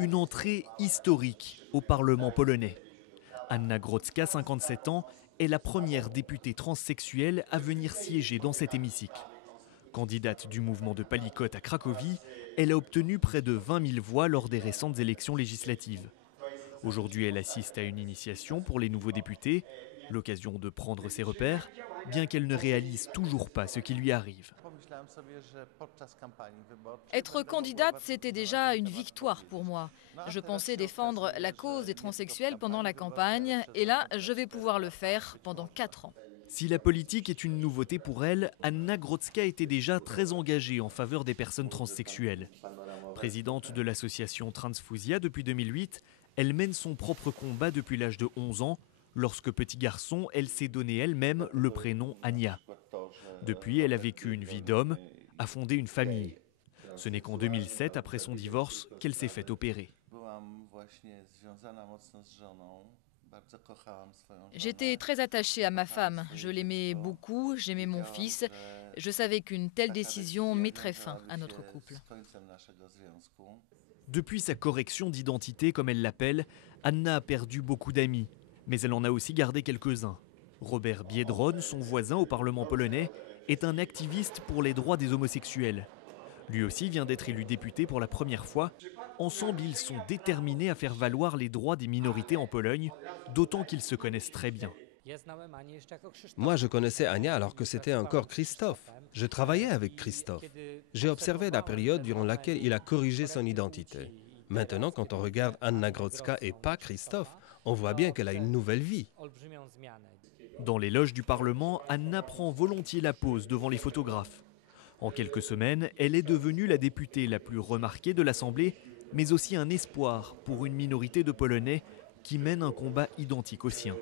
Une entrée historique au Parlement polonais. Anna Grodzka, 57 ans, est la première députée transsexuelle à venir siéger dans cet hémicycle. Candidate du mouvement de Palikot à Cracovie, elle a obtenu près de 20 000 voix lors des récentes élections législatives. Aujourd'hui, elle assiste à une initiation pour les nouveaux députés, l'occasion de prendre ses repères, bien qu'elle ne réalise toujours pas ce qui lui arrive. Être candidate, c'était déjà une victoire pour moi. Je pensais défendre la cause des transsexuels pendant la campagne et là, je vais pouvoir le faire pendant 4 ans. Si la politique est une nouveauté pour elle, Anna Grodzka était déjà très engagée en faveur des personnes transsexuelles. Présidente de l'association Transfusia depuis 2008, elle mène son propre combat depuis l'âge de 11 ans. Lorsque petit garçon, elle s'est donné elle-même le prénom Ania. Depuis, elle a vécu une vie d'homme, a fondé une famille. Ce n'est qu'en 2007, après son divorce, qu'elle s'est fait opérer. J'étais très attachée à ma femme. Je l'aimais beaucoup, j'aimais mon fils. Je savais qu'une telle décision mettrait fin à notre couple. Depuis sa correction d'identité, comme elle l'appelle, Anna a perdu beaucoup d'amis. Mais elle en a aussi gardé quelques-uns. Robert Biedron, son voisin au Parlement polonais, est un activiste pour les droits des homosexuels. Lui aussi vient d'être élu député pour la première fois. Ensemble, ils sont déterminés à faire valoir les droits des minorités en Pologne, d'autant qu'ils se connaissent très bien. Moi, je connaissais Ania alors que c'était encore Christophe. Je travaillais avec Christophe. J'ai observé la période durant laquelle il a corrigé son identité. Maintenant, quand on regarde Anna Grodzka et pas Christophe, on voit bien qu'elle a une nouvelle vie. Dans les loges du Parlement, Anna prend volontiers la pose devant les photographes. En quelques semaines, elle est devenue la députée la plus remarquée de l'Assemblée, mais aussi un espoir pour une minorité de Polonais qui mènent un combat identique au sien.